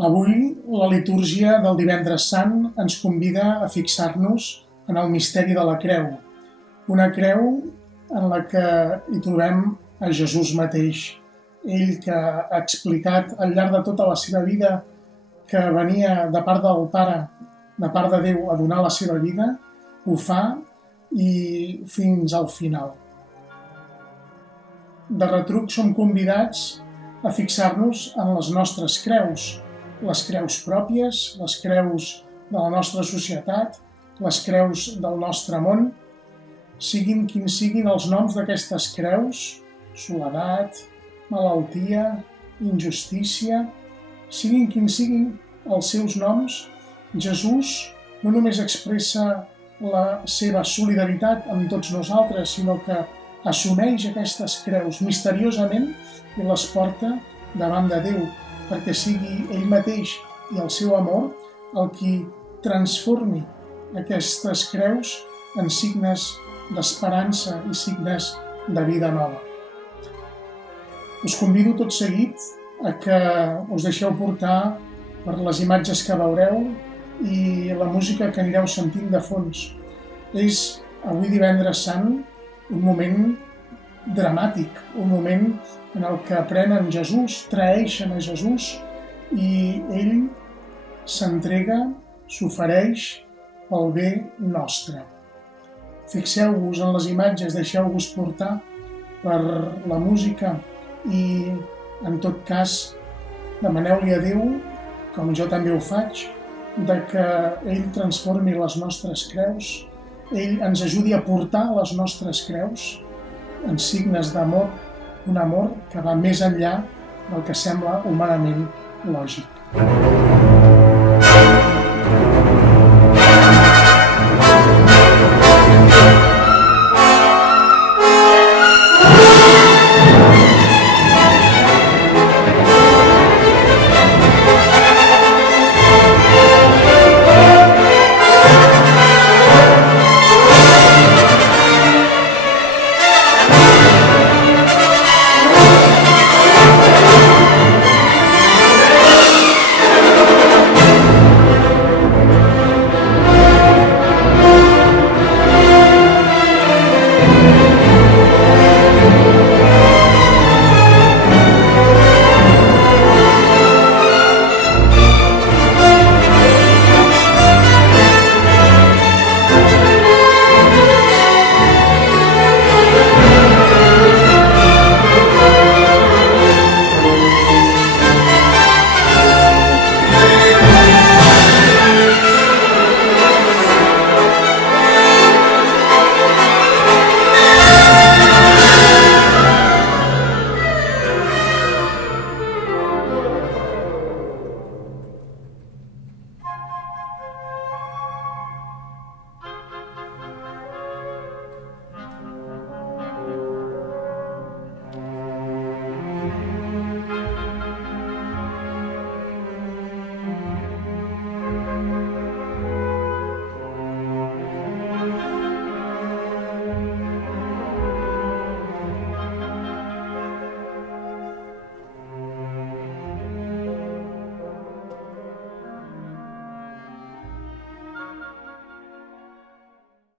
Avui, la litúrgia del Divendres Sant ens convida a fixar-nos en el misteri de la creu. Una creu en la que hi trobem a Jesús mateix. Ell que ha explicat al llarg de tota la seva vida que venia de part del Pare, de part de Déu, a donar la seva vida, ho fa i fins al final. De retruc som convidats a fixar-nos en les nostres creus, les creus pròpies, les creus de la nostra societat, les creus del nostre món, siguin quins siguin els noms d'aquestes creus, soledat, malaltia, injustícia, siguin quins siguin els seus noms, Jesús no només expressa la seva solidaritat amb tots nosaltres, sinó que assumeix aquestes creus misteriosament i les porta davant de Déu, perquè sigui ell mateix i el seu amor el qui transformi aquestes creus en signes d'esperança i signes de vida nova. Us convido tot seguit a que us deixeu portar per les imatges que veureu i la música que anireu sentint de fons. És avui Divendres Sant un moment dramàtic, un moment en el que prenen Jesús, traeixen a Jesús i ell s'entrega, s'ofereix pel bé nostre. Fixeu-vos en les imatges, deixeu-vos portar per la música i, en tot cas, demaneu-li a Déu, com jo també ho faig, de que ell transformi les nostres creus, ell ens ajudi a portar les nostres creus en signes d'amor, un amor que va més enllà del que sembla humanament lògic.